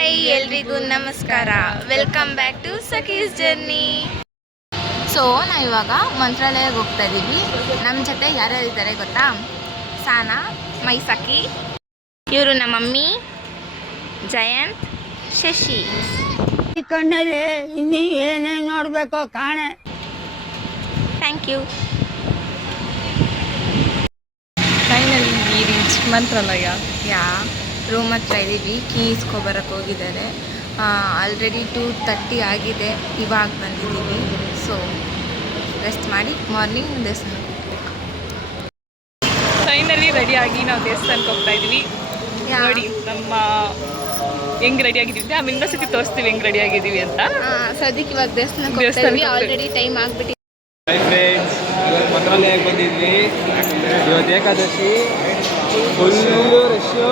Hi ಎಲ್ರಿಗೂ ನಮಸ್ಕಾರ. Welcome back to Sakhi's journey. So ನಾವು ಇವಾಗ ಮಂತ್ರಾಲಯಕ್ಕೆ ಹೋಗ್ತಾ ಇದ್ದೀವಿ. ನಮ್ಮ ಜೊತೆ ಯಾರ್ಯಾರು ಇದ್ದಾರೆ ಗೊತ್ತಾ? ಸಾನಾ, ಮೈ ಸಖಿ, ಇವರು ನಮ್ಮ ಮಮ್ಮಿ, ಜಯಂತ್, ಶಶಿ. ಈ ಕಣ್ಣಲ್ಲಿ ಇನ್ನೂ ಏನೇನು ನೋಡಬೇಕೋ ಕಾಣೆ. Thank you. Finally we reach Mantralaya. Room ಹತ್ರ ಇದ್ದೀವಿ. ಕೀ ಇಸ್ಕೊಬರಕ್ಕೆ ಹೋಗಿದ್ದಾರೆ. ಆಲ್ರೆಡಿ 2:30 ಆಗಿದೆ. ಇವಾಗ ಬಂದಿದ್ದೀವಿ. ಸೊ ರೆಸ್ಟ್ ಮಾಡಿ ಮಾರ್ನಿಂಗ್ ದೇವಸ್ಥಾನಕ್ಕೆ ಹೋಗ್ಬೇಕು. ಫೈನಲಿ ರೆಡಿಯಾಗಿ ನಾವು ದೇವಸ್ಥಾನಕ್ಕೆ ಹೋಗ್ತಾ ಇದ್ದೀವಿ. ನೋಡಿ ನಮ್ಮ ಹೆಂಗ್ ರೆಡಿ ಆಗಿದ್ದೀವಿ. ಆಮೇಲೆ ಇನ್ನೊಂದು ಸತಿ ತೋರಿಸ್ತೀವಿ ಹೆಂಗ್ ರೆಡಿ ಆಗಿದ್ದೀವಿ ಅಂತ. ಸದ್ಯಕ್ಕೆ ಇವಾಗ ದೇವಸ್ಥಾನಕ್ಕೆ ಹೋಗ್ತಾ ಇದ್ದೀವಿ. ಆಲ್ರೆಡಿ ಟೈಮ್ ಆಗ್ಬಿಟ್ಟಿದೆ. ಹಾಯ್ ಫ್ರೆಂಡ್ಸ್, ಇವತ್ತು ಮಂತ್ರಾಲಯಕ್ಕೆ ಬಂದಿದ್ವಿ. ಇವತ್ತು ಏಕಾದಶಿ, ಫುಲ್ಲು ರಶ್ಶು.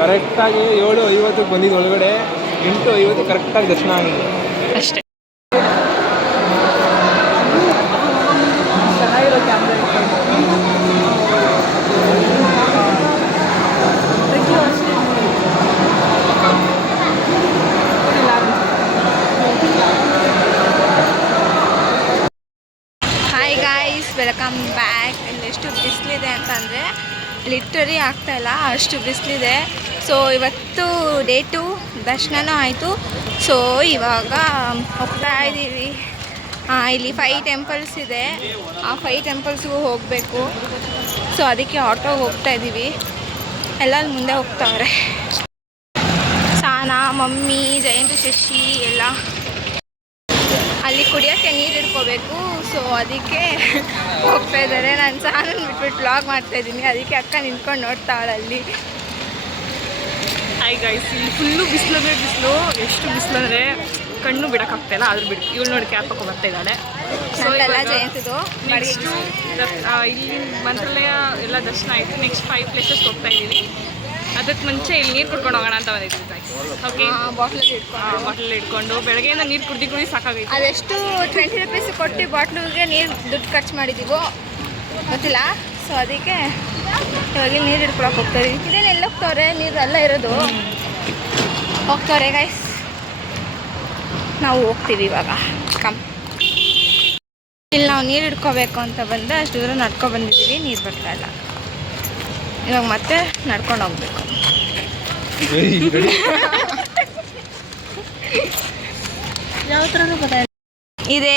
ಕರೆಕ್ಟಾಗಿ 7:50 ಬಂದಿದ್ದು ಒಳಗಡೆ. 8:50 ಕರೆಕ್ಟಾಗಿ ದರ್ಶನ ಆಗಿದೆ ಅಷ್ಟೇ. ಚೆನ್ನಾಗಿರೋ ಕ್ಯಾಮ್ರಾ ವೆಲ್ಕಮ್ ಬ್ಯಾಕ್. ಇಲ್ಲಿ ಎಷ್ಟು ಬಿಸಿಲಿದೆ ಅಂತಂದರೆ ಲಿಟ್ರರಿ ಆಗ್ತಾಯಿಲ್ಲ, ಅಷ್ಟು ಬಿಸಿಲಿದೆ. ಸೊ ಇವತ್ತು ಡೇ 2 ದರ್ಶನನೂ ಆಯಿತು. ಸೊ ಇವಾಗ ಹೋಗ್ತಾ ಇದ್ದೀವಿ. ಇಲ್ಲಿ 5 ಟೆಂಪಲ್ಸ್ ಇದೆ. ಆ 5 ಟೆಂಪಲ್ಸ್ಗೂ ಹೋಗಬೇಕು. ಸೊ ಅದಕ್ಕೆ ಆಟೋಗೆ ಹೋಗ್ತಾ ಇದ್ದೀವಿ. ಎಲ್ಲ ಮುಂದೆ ಹೋಗ್ತಾವ್ರೆ. ಸಾನಾ, ಮಮ್ಮಿ, ಜಯಂತ್, ಶಶಿ ಎಲ್ಲ ಅಲ್ಲಿ ಕುಡಿಯೋಕ್ಕೆ ನೀರು ಇಟ್ಕೋಬೇಕು. ಸೊ ಅದಕ್ಕೆ ಹೋಗ್ತಾ ಇದ್ದಾರೆ. ನಾನು ಸಾನನ್ನು ಬಿಟ್ಬಿಟ್ಟು ವ್ಲಾಗ್ ಮಾಡ್ತಾಯಿದ್ದೀನಿ. ಅದಕ್ಕೆ ಅಕ್ಕ ನಿಂತ್ಕೊಂಡು ನೋಡ್ತಾವಳ ಅಲ್ಲಿ. ಹಾಯ್ ಗೈಸ್, ಇಲ್ಲಿ ಫುಲ್ಲು ಬಿಸಿಲು. ಎಷ್ಟು ಬಿಸಿಲು ಅಂದರೆ ಕಣ್ಣು ಬಿಡೋಕ್ಕಾಗ್ತಾಯಿಲ್ಲ. ಆದ್ರೂ ಬಿಡು. ಇವಳು ನೋಡಿ ಕ್ಯಾಪ್ ಹಾಕೊ ಬರ್ತಾ ಇದ್ದಾಳೆ. ಸೊ ಎಲ್ಲ ಜಯಂತಿದು ನೆಕ್ಸ್ಟು ಇಲ್ಲಿ ಮಂತ್ರಾಲಯ ಎಲ್ಲ ದರ್ಶನ ಆಯಿತು. ನೆಕ್ಸ್ಟ್ 5 ಪ್ಲೇಸಸ್ ಹೋಗ್ತಾ ಇದ್ದೀವಿ. ಅದಕ್ಕೆ ಮುಂಚೆ ಇಲ್ಲಿ ನೀರು ಕುಡ್ಕೊಂಡು ಹೋಗೋಣ ಅಂತ ಬಂದಿದ್ದೀವಿ ಗೈಸ್. ಓಕೆ, ಬಾಟ್ಲಲ್ಲಿ ಇಟ್ಕೊಂಡು ಬೆಳಗ್ಗೆಯಿಂದ ನೀರು ಕುಡಿ ಸಾಕಾಗೈತೆ. ಅದೆಷ್ಟು 20 ರೂಪೀಸ್ ಕೊಟ್ಟು ಬಾಟ್ಲಿಗೆ ನೀರು ದುಡ್ಡು ಖರ್ಚು ಮಾಡಿದ್ದೀವೋ ಗೊತ್ತಿಲ್ಲ. ಸೊ ಅದಕ್ಕೆ ಇವಾಗ ನೀರು ಹಿಡ್ಕೊಳಕ್ಕೆ ಹೋಗ್ತಾರೆ. ಇದೇನು ಎಲ್ಲ ಹೋಗ್ತವ್ರೆ, ನೀರು ಎಲ್ಲ ಇರೋದು ಹೋಗ್ತವ್ರೆ ಗೈಸ್. ನಾವು ಹೋಗ್ತೀವಿ ಇವಾಗ. ಇಲ್ಲಿ ನಾವು ನೀರು ಹಿಡ್ಕೋಬೇಕು ಅಂತ ಬಂದರೆ ಅಷ್ಟು ದೂರ ನಡ್ಕೊ ಬಂದಿದ್ದೀವಿ. ನೀರು ಬರ್ತಾ ಇಲ್ಲ. ಇವಾಗ ಮತ್ತೆ ನಡ್ಕೊಂಡು ಹೋಗ್ಬೇಕು. ಯಾವ ಥರನೂ ಇದೇ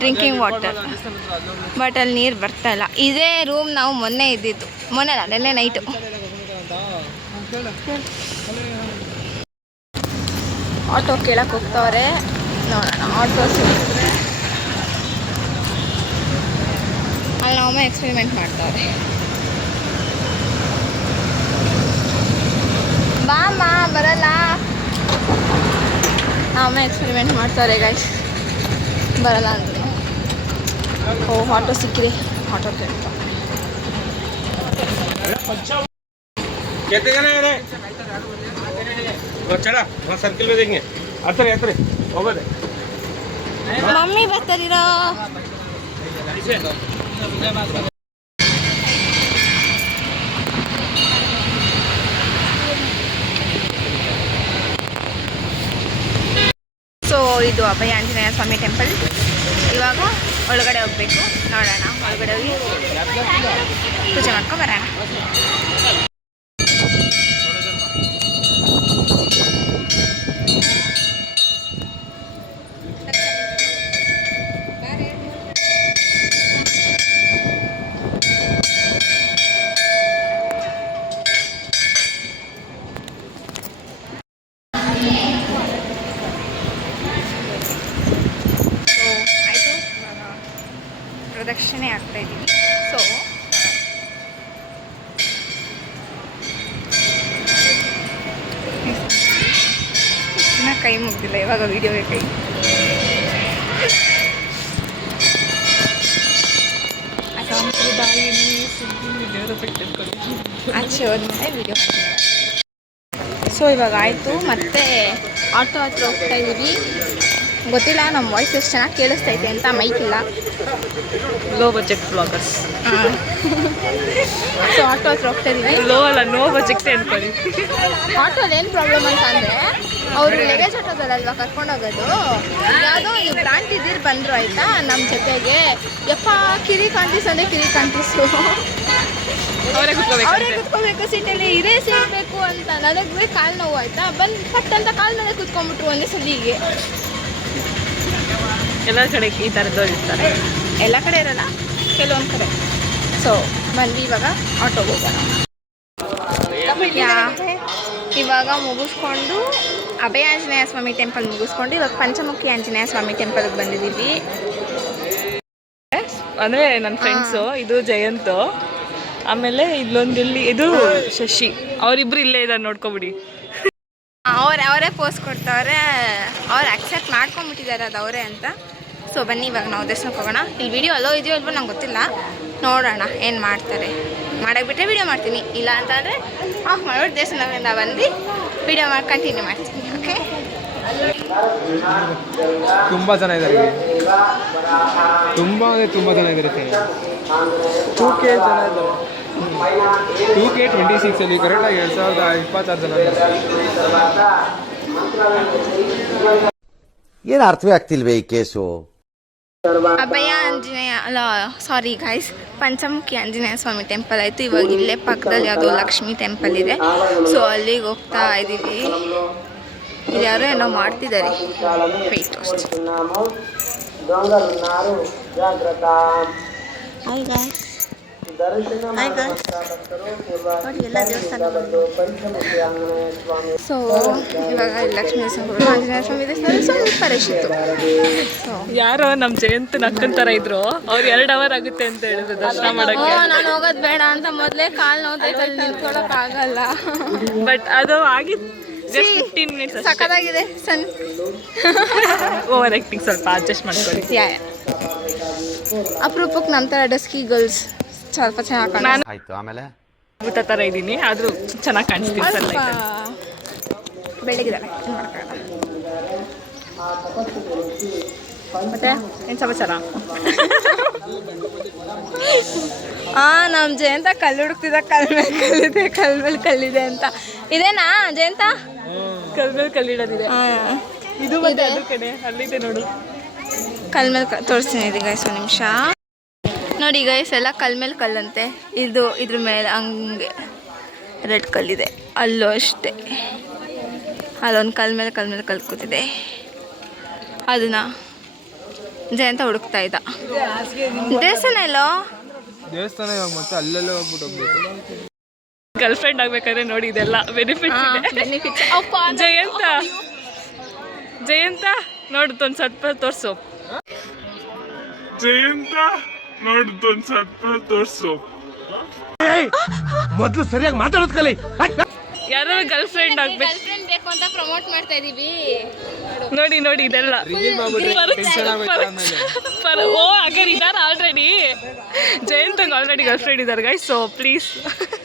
ಡ್ರಿಂಕಿಂಗ್ ವಾಟರ್, ಬಟ್ ಅಲ್ಲಿ ನೀರು ಬರ್ತಾ ಇಲ್ಲ. ಇದೇ ರೂಮ್ ನಾವು ಮೊನ್ನೆ ಇದ್ದಿದ್ದು. ಮೊನ್ನೆ ಅಲ್ಲ, ನೆನ್ನೆ ನೈಟು. ಆಟೋ ಕೇಳಕ್ಕೆ ಹೋಗ್ತವ್ರೆ. ನೋಡೋಣ ಆಟೋ ಸಿಕ್ಕಿದ್ರೆ. ಅಲ್ಲಿ ನಾವೊಮ್ಮೆ ಎಕ್ಸ್ಪೆರಿಮೆಂಟ್ ಮಾಡ್ತವ್ರೆ. ಬಾಮ್ಮ ಬರಲ್ಲ. ನಾವೊಮ್ಮೆ ಎಕ್ಸ್ಪೆರಿಮೆಂಟ್ ಮಾಡ್ತಾರೆ ಗೈಸ್. ಬರಲ್ಲ ಅಂದರೆ ಆಟೋ ಸಿಕ್ಕಿದೆ. ಆಟೋ ಕೇಳ್ತಾ ಮಮ್ಮಿ ಬರ್ತಾರಿರೋ. ಸೊ ಇದು ಅಭಯ ಆಂಜನೇಯ ಸ್ವಾಮಿ ಟೆಂಪಲ್. ಇವಾಗ ಒಳಗಡೆ ಹೋಗ್ಬೇಕು. ನೋಡೋಣ, ಒಳಗಡೆ ಹೋಗಿ ಪೂಜೆ ಮಾಡ್ಕೊಂಡು ಬರೋಣ. ಪ್ರದಕ್ಷಿಣೆ ಆಗ್ತಾ ಇದ್ದೀವಿ. ಸೊ ಇನ್ನು ಕೈ ಮುಗ್ದಿಲ್ಲ. ಇವಾಗ ವಿಡಿಯೋಗೆ ಕೈ ಆಚೆ ಹೋದ್ಮೇಲೆ ವಿಡಿಯೋ. ಸೊ ಇವಾಗ ಆಯಿತು. ಮತ್ತೆ ಆಟೋ ಹತ್ರ ಹೋಗ್ತಾ ಇದ್ದೀವಿ. ಗೊತ್ತಿಲ್ಲ ನಮ್ಮ ವಾಯ್ಸ್ ಎಷ್ಟು ಚೆನ್ನಾಗಿ ಕೇಳಿಸ್ತೈತೆ ಅಂತ, ಮೈಕ್ ಇಲ್ಲ. Low budget bloggers. So auto ಹತ್ರ ಹೋಗ್ತಾ ಇದೀವಿ. ಲೋ ಅಲ್ಲ, ನೋ ಬಜೆಟ್ ಅನ್ಕೊಳ್ಳಿ. ಆಟೋಲ್ಲಿ ಏನು ಪ್ರಾಬ್ಲಮ್ ಅಂತ ಅಂದರೆ ಅವರು ಲಗೇಜ್ ಆಟೋದಲ್ಲಲ್ವ ಕರ್ಕೊಂಡೋಗೋದು. ಯಾವುದೋ ಈ ಬ್ರಾಂಡ್ ಇದ್ದೀರು ಬಂದರು ಆಯಿತಾ ನಮ್ಮ ಜೊತೆಗೆ. ಯಪ್ಪ ಕಿರಿ ಕಾಂಟೀಸ್ ಅಂದರೆ ಕಿರಿ ಕಾಂಟೀಸು. ಅವರೇ ಕುತ್ಕೋಬೇಕು ಸೀಟಲ್ಲಿ, ಇದೇ ಸೀಟ್ ಬೇಕು ಅಂತ. ನನಗೆ ಕಾಲು ನೋವು ಆಯಿತಾ, ಬಂದು ಪಟ್ ಅಂತ ಕಾಲು ಮೇಲೆ ಕುತ್ಕೊಂಡ್ಬಿಟ್ರು ಒಂದೇ ಸಲಿಗೆ. ಎಲ್ಲ ಕಡೆ ಈ ಥರದವ್ರು ಇರ್ತಾರೆ. ಎಲ್ಲ ಕಡೆ ಇರಲ್ಲ, ಕೆಲವೊಂದು ಕಡೆ. ಸೊ ಬಂದು ಇವಾಗ ಆಟೋಗೆ ಹೋಗೋಣ. ಇವಾಗ ಮುಗಿಸ್ಕೊಂಡು ಅಭಯ ಆಂಜನೇಯ ಸ್ವಾಮಿ ಟೆಂಪಲ್ ಮುಗಿಸ್ಕೊಂಡು ಇವಾಗ ಪಂಚಮುಖಿ ಆಂಜನೇಯ ಸ್ವಾಮಿ ಟೆಂಪಲ್ಗೆ ಬಂದಿದ್ದೀವಿ. ಅಂದರೆ ನನ್ನ ಫ್ರೆಂಡ್ಸು, ಇದು ಜಯಂತು, ಆಮೇಲೆ ಇಲ್ಲೊಂದಿಲ್ಲಿ ಇದು ಶಶಿ, ಅವರಿಬ್ರು ಇಲ್ಲೇ ಇದ್ದಾರೆ, ನೋಡ್ಕೊಬಿಡಿ. ಅವರೇ ಪೋಸ್ ಕೊಡ್ತವ್ರೆ, ಅವ್ರು ಅಕ್ಸೆಪ್ಟ್ ಮಾಡ್ಕೊಂಬಿಟ್ಟಿದ್ದಾರೆ ಅದು ಅವರೇ ಅಂತ. ಸೊ ಬನ್ನಿ ಇವಾಗ ನಾವು ದರ್ಶನಕ್ಕೆ ಹೋಗೋಣ. ಇಲ್ಲಿ ವಿಡಿಯೋ ಅಲ್ಲೋ ಇದೆಯೋ ಇಲ್ವೋ ನಂಗೆ ಗೊತ್ತಿಲ್ಲ, ನೋಡೋಣ ಏನು ಮಾಡ್ತಾರೆ. ಮಾಡೋಕ್ಕೆ ಬಿಟ್ಟರೆ ವೀಡಿಯೋ ಮಾಡ್ತೀನಿ, ಇಲ್ಲ ಅಂತಂದರೆ ಆಫ್ ಮಾಡ್ಬಿಟ್ಟು ದೇವಸ್ಥಾನದಿಂದ ಬಂದು ವೀಡಿಯೋ ಮಾಡಿ ಕಂಟಿನ್ಯೂ ಮಾಡ್ತೀನಿ. ಓಕೆ, ತುಂಬ ಜನ ಇದ್ದಾರೆ, ತುಂಬ ಅಂದರೆ ತುಂಬ ಜನ ಇದ್ದಾರೆ. 2K ಜನ ಇದ್ದಾರೆ. 2K26 ಕರೆಕ್ಟಾಗಿ 2026 ಜನ ಇದ್ದಾರೆ. ಏನು ಅರ್ಥವೇ ಆಗ್ತಿಲ್ವೇ ಈ ಕೇಸು? ಅಭಯ ಆಂಜನೇಯ ಅಲ್ಲ, ಸಾರಿ ಗೈಸ್, ಪಂಚಮುಖಿ ಆಂಜನೇಯ ಸ್ವಾಮಿ ಟೆಂಪಲ್ ಆಯಿತು. ಇವಾಗ ಇಲ್ಲೇ ಪಕ್ಕದಲ್ಲಿ ಯಾವುದೋ ಲಕ್ಷ್ಮೀ ಟೆಂಪಲ್ ಇದೆ, ಸೊ ಅಲ್ಲಿಗೆ ಹೋಗ್ತಾ ಇದ್ದೀವಿ. ಇಲ್ಲಿ ಯಾರೋ ಏನೋ ಮಾಡ್ತಿದ್ದಾರೆ. ವೆಯ್ಟ್ ಅಷ್ಟೇ. ಹಾಯ್ ಗೈಸ್, ಸೊ ಇವಾಗ ಲಕ್ಷ್ಮೀ ದೇವಸ್ಥಾನ, ಆಂಜನೇಯ ಸ್ವಾಮಿ ದೇವಸ್ಥಾನ ಸ್ವಲ್ಪ ಪರಿಶಿತ್ತು. ಸೊ ಯಾರೋ ನಮ್ಮ ಜಯಂತ್ ನಕ್ಕನ್ ಥರ ಇದ್ರು, ಅವ್ರು 2 ಅವರ್ ಆಗುತ್ತೆ ಅಂತ ಹೇಳಿದ್ರು ದರ್ಶನ ಮಾಡೋಕ್ಕೆ. ನಾನು ಹೋಗೋದು ಬೇಡ ಅಂತ ಮೊದಲೇ ಕಾಲು ನೋವುತ್ತೈತೆ, ಅಲ್ಲಿ ನಿಂತ್ಕೊಳ್ಳೋಕ್ಕಾಗಲ್ಲ. ಬಟ್ ಅದು ಆಗಿದ್ದು ಜಸ್ಟ್ 15 ಮಿನಿಟ್ಸ್. ಸಖತ್ತಾಗಿದೆ. ಓವರ್ ಆ್ಯಕ್ಟಿಂಗ್ ಸ್ವಲ್ಪ ಅಡ್ಜಸ್ಟ್ ಮಾಡ್ಕೊಳ್ಳಿ. ಅಪರೂಪಕ್ಕೆ ನಮ್ಮ ಥರ ಡಸ್ಕಿ ಗರ್ಲ್ಸ್ ಸ್ವಲ್ಪ ಚೆನ್ನಾಗಿ ನಾನು ಆಯ್ತು, ಆಮೇಲೆ ಭೂತ ಥರ ಇದ್ದೀನಿ, ಆದರೂ ಚೆನ್ನಾಗಿ ಕಾಣಿಸ್ತೀನಿ. ಸ್ವಲ್ಪ ಬೆಳಗಿದ್ದಾರೆ, ಏನು ಮಾಡೋಕ್ಕಾಗಲ್ಲ. ಮತ್ತೆ ಏನು ಸಮಾಚಾರ? ನಮ್ಮ ಜಯಂತ ಕಲ್ಲು ಹುಡುಕ್ತಿದ್ದ, ಕಲ್ ಮೇಲೆ ಕಲ್ಲಿದೆ ಅಂತ. ಇದೇನಾ ಜಯಂತ? ಕಲ್ ಮೇಲೆ ಕಲ್ಲಿಡೋದಿದೆ. ಇದು ಮತ್ತೆ ಅದು ಕಡೆ ಅಲ್ಲಿದೆ ನೋಡು. ಕಲ್ ಮೇಲೆ ತೋರಿಸ್ತೀನಿ ಇದು ಗೈಸ್, ಒಂದು ನಿಮಿಷ ನೋಡಿ ಗೈಸ್. ಎಲ್ಲ ಕಲ್ ಮೇಲೆ ಕಲ್ಲಂತೆ. ಇದು ಇದ್ರ ಮೇಲೆ ಹಂಗೆ ರೆಡ್ ಕಲ್ಲಿದೆ, ಅಲ್ಲೂ ಅಷ್ಟೇ. ಅಲ್ಲೊಂದು ಕಲ್ ಮೇಲೆ ಕಲ್ ಕೂತಿದೆ, ಅದನ್ನ ಜಯಂತ ಹುಡುಕ್ತಾ ಇದ್ದ. ದೇವಸ್ಥಾನ ಎಲ್ಲೋ? ದೇವಸ್ಥಾನ ಇವಾಗ ಮತ್ತೆ ಅಲ್ಲೆಲ್ಲ ಹೋಗ್ಬಿಟ್ಟು ಹೋಗ್ಬೇಕು. ಗರ್ಲ್ ಫ್ರೆಂಡ್ ಆಗ್ಬೇಕಾದ್ರೆ ನೋಡಿ ಇದೆಲ್ಲ ಬೆನಿಫಿಟ್ಸ್ ಇದೆ. ಜಯಂತ ನೋಡು ಒಂದು ಸ್ವಲ್ಪ ತೋರಿಸು. ಮೊದಲು ಸರಿಯಾಗಿ ಮಾತಾಡೋದು ಕಲಿ. ಯಾರು ಗರ್ಲ್ ಫ್ರೆಂಡ್ ಆಗ್ಬೇಕು ಬೇಕು ಅಂತ ಪ್ರಮೋಟ್ ಮಾಡ್ತಾ ಇದೀವಿ. ನೋಡಿ ಇದೆಲ್ಲ. ಓ ಹಾಗಾದ್ರೆ ಇದಾರೆ ಆಲ್ರೆಡಿ. ಜಯಂತಂಗೆ ಆಲ್ರೆಡಿ ಗರ್ಲ್ ಫ್ರೆಂಡ್ ಇದ್ದಾರೆ ಗೈಸ್, ಸೊ ಪ್ಲೀಸ್.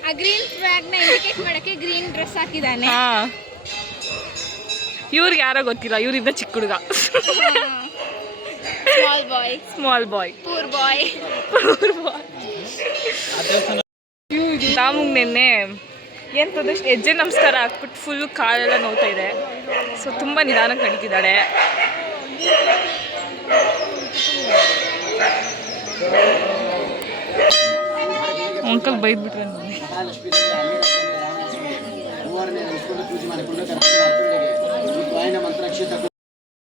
ಆ ಗ್ರೀನ್ ಫ್ಲಾಗ್ ನ ಇಂಡಿಕೇಟ್ ಮಾಡಕ್ಕೆ ಗ್ರೀನ್ ಡ್ರೆಸ್ ಹಾಕಿದಾನೆ. ಇವ್ರಿಗೆ ಯಾರೋ ಗೊತ್ತಿಲ್ಲ, ಇವ್ರಿಂದ ಚಿಕ್ಕ ಹುಡುಗ. ಸ್ಮಾಲ್ ಬಾಯ್ ಪೂರ್ ಬಾಯ್. ನಮಗೆ ನಿನ್ನೆ ಏನು ಪ್ರದರ್ಶನ ಹೆಜ್ಜೆ ನಮಸ್ಕಾರ ಹಾಕ್ಬಿಟ್ಟು ಫುಲ್ಲು ಕಾಲೆಲ್ಲ ನೋವ್ತಾ ಇದೆ. ಸೊ ತುಂಬ ನಿಧಾನಕ್ಕೆ ನಡೀತಿದ್ದಾಳೆ. ಅಂಕಲ್ ಬೈದ್ಬಿಟ್ರೆ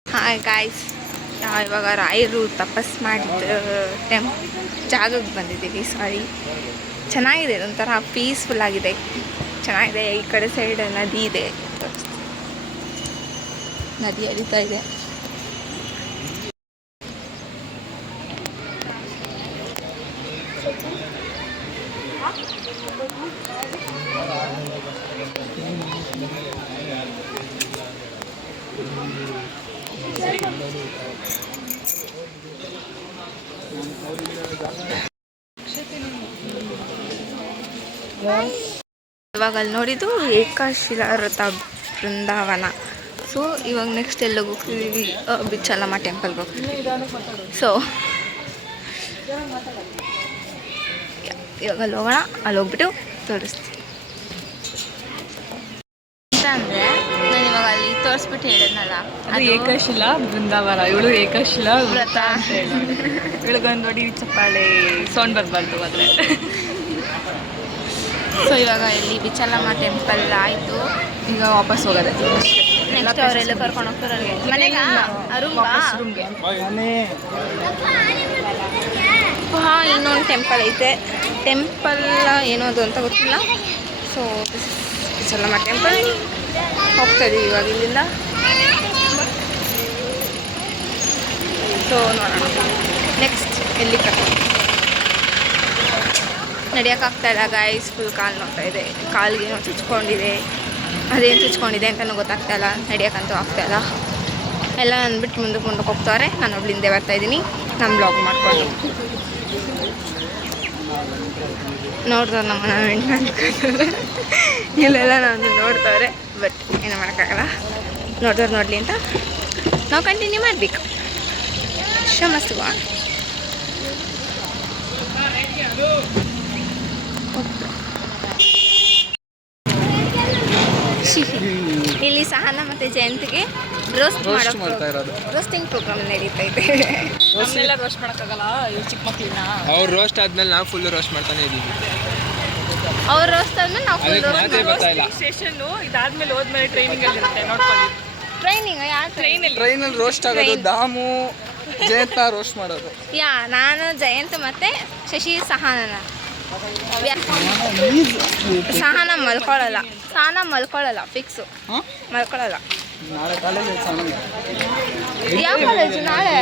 ಹಾಯ್ ಗಾಯ್ಸ್, ಇವಾಗ ರಾಯರು ತಪಸ್ ಮಾಡಿದ ಜಾಗಕ್ಕೆ ಬಂದಿದ್ದೀವಿ. ಸಾರಿ, ಚೆನ್ನಾಗಿದೆ, ಒಂಥರ ಪೀಸ್ಫುಲ್ ಆಗಿದೆ, ಚೆನ್ನಾಗಿದೆ. ಈ ಕಡೆ ಸೈಡ್ ನದಿ ಇದೆ, ನದಿ ಹರಿತಾ ಇದೆ. ಇವಾಗ ಅಲ್ಲಿ ನೋಡಿದ್ದು ಏಕಶಿಲಾ ವೃತ್ತ ಬೃಂದಾವನ. ಸೊ ಇವಾಗ ನೆಕ್ಸ್ಟ್ ಎಲ್ಲಿಗೆ ಹೋಗ್ತಿದ್ದೀವಿ, ಬಿಚ್ಚಲಮ್ಮ ಟೆಂಪಲ್ಗೆ ಹೋಗ್ತೀವಿ. ಸೊ ಇವಾಗ ಅಲ್ಲಿ ಹೋಗೋಣ, ಅಲ್ಲಿ ಹೋಗ್ಬಿಟ್ಟು ತೋರಿಸ್ತೀನಿ. ಅಂದರೆ ನಾನು ಇವಾಗ ಅಲ್ಲಿ ತೋರಿಸ್ಬಿಟ್ಟು ಹೇಳಿದ್ನಲ್ಲ, ಅದು ಏಕಶಿಲ ಬೃಂದಾವನ, ಇವಳು ಏಕಶಿಲ ವ್ರತ ಅಂತ ಹೇಳಿ ಇವಳಿಗೊಂದು ನೋಡಿ ಚಪ್ಪಾಳೆ ಸೌಂಡ್ ಬರಬಾರ್ದು ಆದರೆ. ಸೊ ಇವಾಗ ಇಲ್ಲಿ ಬಿಚ್ಚಲಮ್ಮ ಟೆಂಪಲ್ ಆಯಿತು, ಈಗ ವಾಪಸ್ ಹೋಗೋದೆ. ನೆಕ್ಸ್ಟ್ ಅವರೆಲ್ಲ ಕರ್ಕೊಂಡು ಹೋಗ್ತಾರೆ ಮನೆಗೆ ರೂಮ್ಗೆ. ಹಾಂ, ಇನ್ನೊಂದು ಟೆಂಪಲ್ ಐತೆ. ಟೆಂಪಲ್ ಏನೋದು ಅಂತ ಗೊತ್ತಿಲ್ಲ. ಸೊ ಬಿಚ್ಚಲಮ್ಮ ಟೆಂಪಲ್ ಹೋಗ್ತಾ ಇದೀವಿ ಇವಾಗ ಇಲ್ಲಿಂದ. ಸೊ ನೋಡೋಣ ನೆಕ್ಸ್ಟ್ ಎಲ್ಲಿ ಕರ್ಕೊಂಡು. ನಡೆಯೋಕ್ಕಾಗ್ತಾಯಿಲ್ಲ ಗಾಯ್ಸ್, ಫುಲ್ ಕಾಲು ನೋಡ್ತಾ ಇದೆ, ಕಾಲಿಗೆ ಏನೋ ಚುಚ್ಕೊಂಡಿದೆ. ಅದೇನು ಚುಚ್ಕೊಂಡಿದೆ ಅಂತಲೂ ಗೊತ್ತಾಗ್ತಾಯಿಲ್ಲ, ನಡೆಯೋಕ್ಕಂತೂ ಆಗ್ತಾಯಿಲ್ಲ. ಎಲ್ಲ ಅಂದ್ಬಿಟ್ಟು ಮುಂದಕ್ಕೆ ಹೋಗ್ತಾರೆ. ನಾನು ಒಬ್ಳಿಂದೆ ಬರ್ತಾಯಿದ್ದೀನಿ ನಮ್ಮ ಬ್ಲಾಗ್ ಮಾಡ್ಕೊಂಡು. ನೋಡ್ತಾರೆ ನಮ್ಮನ್ನ ಇಲ್ಲೆಲ್ಲ ನಾನು ನೋಡ್ತವ್ರೆ, ಬಟ್ ಏನೂ ಮಾಡೋಕ್ಕಾಗಲ್ಲ. ನೋಡ್ದವ್ರು ನೋಡಲಿ ಅಂತ ನಾವು ಕಂಟಿನ್ಯೂ ಮಾಡಬೇಕು. ಮಸ್ತ್ ಬಾ. ಇಲ್ಲಿ ಸಹನ ಮತ್ತು ಜಯಂತಿಗೆ ರೋಸ್ಟ್ ಮಾಡ್ತಾ ಇರೋದು. ರೋಸ್ಟಿಂಗ್ ಪ್ರೋಗ್ರಾಮ್ ನಡೀತೈತೆ. ನಮ್ಮನ್ನೆಲ್ಲ ರೋಸ್ಟ್ ಮಾಡೋಕ್ಕಾಗಲ್ಲ, ಇವ್ರು ಚಿಕ್ಕ ಮಕ್ಕಳನ್ನ. ಅವ್ರು ರೋಸ್ಟ್ ಆದ್ಮೇಲೆ ನಾವು ಫುಲ್ ರೋಸ್ಟ್ ಮಾಡ್ತಾನೆ ಇದ್ದೀವಿ. ಅವ್ರು ರೋಸ್ಟ್ ಆದ್ಮೇಲೆ ನಾವು ಫುಲ್ ಅದಕ್ಕೆ ಮಾತೇ ಬರ್ತಾ ಇಲ್ಲ. ಸ್ಟೇಷನ್ನು ಇದಾದ್ಮೇಲೆ ಹೋದ್ಮೇಲೆ ಟ್ರೈನಿಂಗಲ್ಲಿ ಇರುತ್ತೆ, ನೋಡ್ಕೊಳ್ಳಿ. ಟ್ರೈನಿಂಗ್ ಯಾರು ಟ್ರೈನಲ್ಲಿ ರೋಸ್ಟ್ ಆಗೋದು ದಾಮು ಜಯಂತ ರೋಸ್ಟ್ ಮಾಡೋದು. ನಾನು ಜಯಂತ್ ಮತ್ತೆ ಶಶಿ ಸಹನನ. ಸಹನ ಮಲ್ಕೊಳ್ಳಲ್ಲ ಫಿಕ್ಸು, ಮಲ್ಕೊಳ್ಳಲ್ಲ. ನಾಳೆ ಕಾಲೇಜ್ ಯಾವ ಕಾಲೇಜು ನಾಳೆ?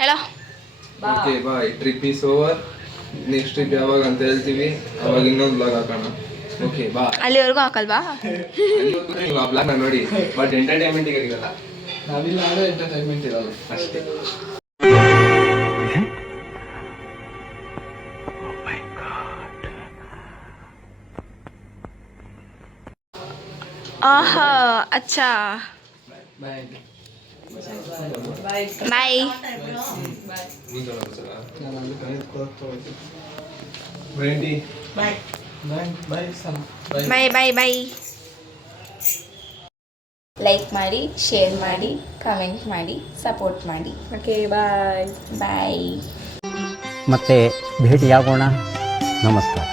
ಹೇಳೋ. Okay bye. Trip is over. Next trip ಯಾವಾಗ ಅಂತ ಹೇಳ್ತೀವಿ, ಅವಾಗ ಇನ್ನೊಂದು ಬ್ಲಾಗ್ ಹಾಕೋಣ. Okay bye. ಅಲ್ಲಿವರೆಗೂ ಹಾಕಲ್ವಾ? ಆ ಬ್ಲಾಗ್ನ ನೋಡಿ, ಬಟ್ ಎಂಟರ್ಟೈನ್ಮೆಂಟಿಗೆ ಇರಲ್ಲ. ನಾವಿಲ್ಲ ಅಂದರೆ ಎಂಟರ್ಟೈನ್ಮೆಂಟ್ ಇರಲ್ಲ ಅಷ್ಟೇ. ಆಹಾ, ಅಚ್ಚಾ, bye. Bye bye bye. Like ಮಾಡಿ, ಶೇರ್ ಮಾಡಿ, ಕಮೆಂಟ್ ಮಾಡಿ, ಸಪೋರ್ಟ್ ಮಾಡಿ. Okay bye. ಬಾಯ್. ಮತ್ತೆ ಭೇಟಿಯಾಗೋಣ. ನಮಸ್ಕಾರ.